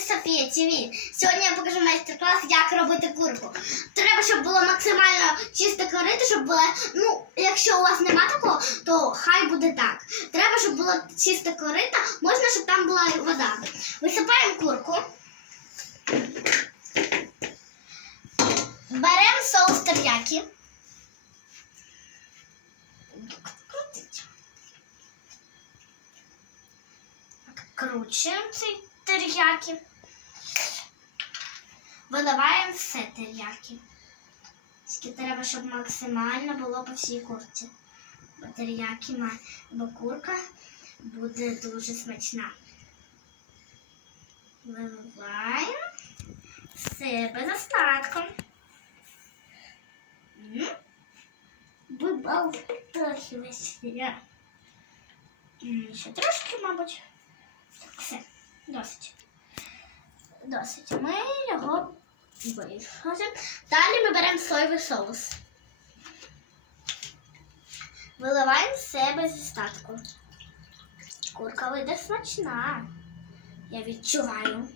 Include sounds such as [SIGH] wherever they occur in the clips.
Софія ТВ. Сьогодні я покажу майстер-клас, як робити курку. Треба, щоб було максимально чисте корито, щоб було, ну, якщо у вас нема такого, то хай буде так. Треба, щоб було чисте корито, можна, щоб там була вода. Висипаємо курку. Беремо соус тер'які. Крутить. Кручуємо цей тер'яки. Виливаємо все тер'яки. Тільки треба, щоб максимально було по всій курці. Бо має, бо курка буде дуже смачна. Виливаємо все без остатку. М. Трохи весь я. Ще трошки, мабуть. Так, все, досить. Досить. Ми його виходимо. Далі ми беремо соєвий соус. Виливаємо з себе зі остатку. Курка вийде смачна. Я відчуваю.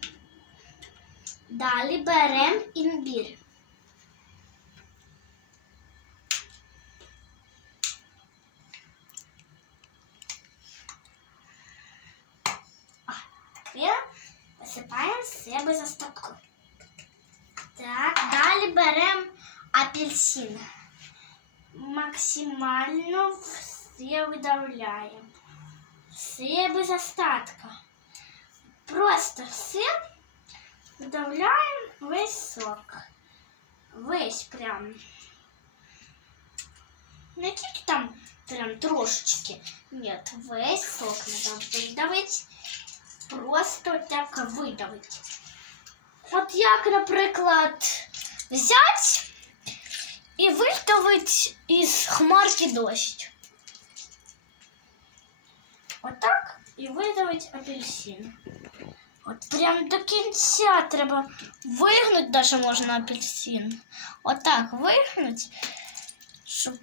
Далі беремо імбір. висипаємо все без остатку. Так, далі беремо апельсин. Максимально все видавляємо. Все без остатка. Просто все видавляємо весь сок. Весь прям. Не тільки там прям трошечки. Нет, весь сок надо видавить. Просто так видавить. От як, наприклад, взяти і видавити із хмарки дощ. Отак і видавить апельсин. От прям до кінця треба вигнути даже можна апельсин. Отак вигнути, щоб.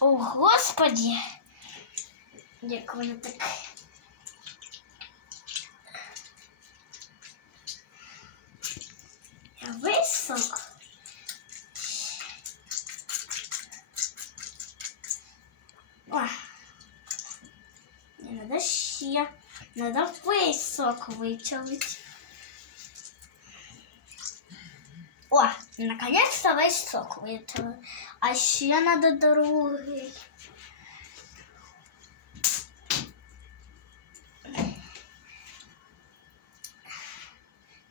О, Господі! Як воно так. Сок. О, не надо ще. Надо весь сок вытянуть. О, наконец-то весь сок вытянул. А еще надо другой.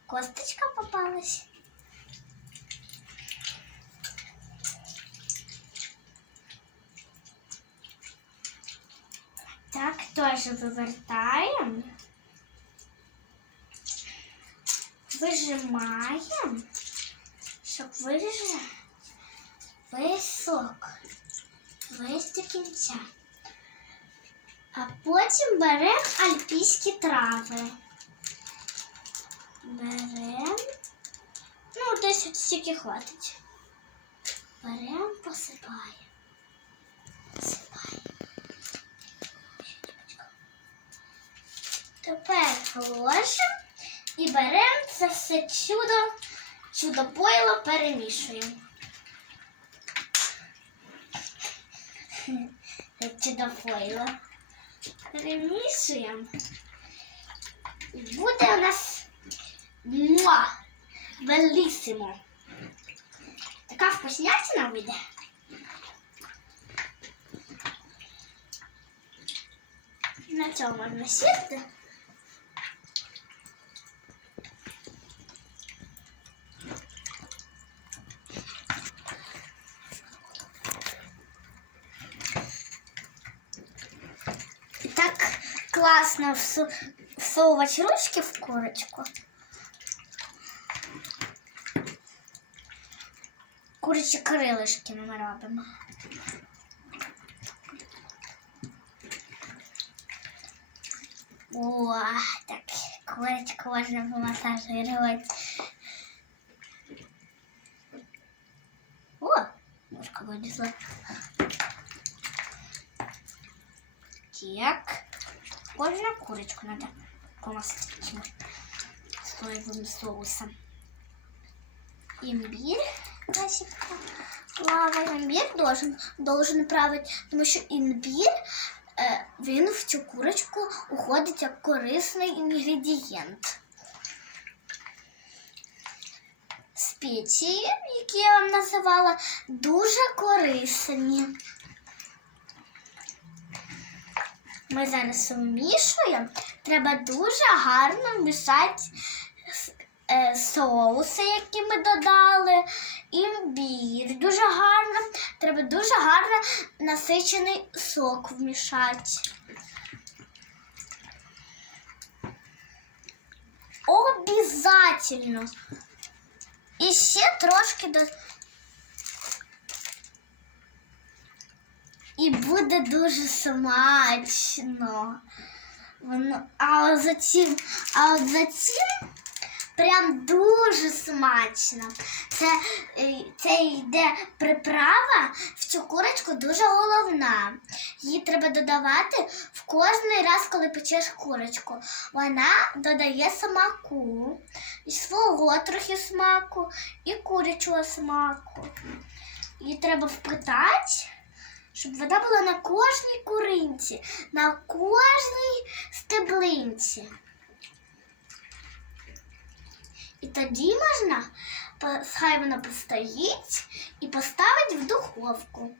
Косточка попалась. Так, тоже вывертаем. Выжимаем, щоб вижати весь сок, весь до кінця. А потім беремо альпійські трави. Беремо. Ну, десь от стільки хватить. Беремо. Посипаємо. Ложимо і беремо це все чудо, чудо пойло перемішуємо. [LAUGHS] Чудо пойло. Перемішуємо. І буде у нас муа, белісимо. Така вкуснятина вийде. На цьому можна сісти. Класно всу- всовувати ручки в курочку. Курячі крилишки ми робимо. О, так, курочку можна помасажирувати. О, мушка вылезла. Так. Кожну курочку надо помастить. соєвим соусом. Імбір. Красивка. Плаває. Імбір должен, должен правити, тому що імбір е, він в цю курочку уходить як корисний інгредієнт. Спеції, які я вам називала, дуже корисні. Ми зараз вмішуємо. Треба дуже гарно вмішати е, соуси, які ми додали, імбір. Дуже гарно. Треба дуже гарно насичений сок вмішати. Обязательно. І ще трошки до. І буде дуже смачно. А затім, а затім прям дуже смачно. Це, е, це йде приправа в цю курочку дуже головна. Її треба додавати в кожний раз, коли печеш курочку. Вона додає смаку, і свого трохи смаку, і курячого смаку. Її треба впитати щоб вода була на кожній куринці, на кожній стеблинці. І тоді можна, хай вона постоїть і поставити в духовку.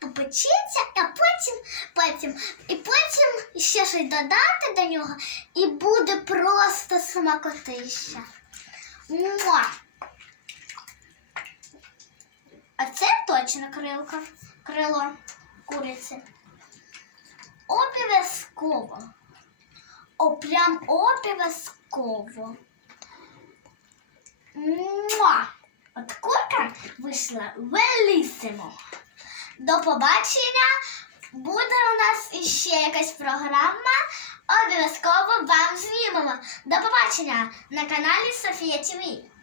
Попечеться, а потім, потім, і потім ще щось додати до нього, і буде просто смакотища. Муа! А це точно крилка, крило куриці. Обов'язково. О, прям обов'язково. От курка вийшла велісимо. До побачення. Буде у нас іще якась програма. Обов'язково вам знімемо. До побачення на каналі Софія ТВ.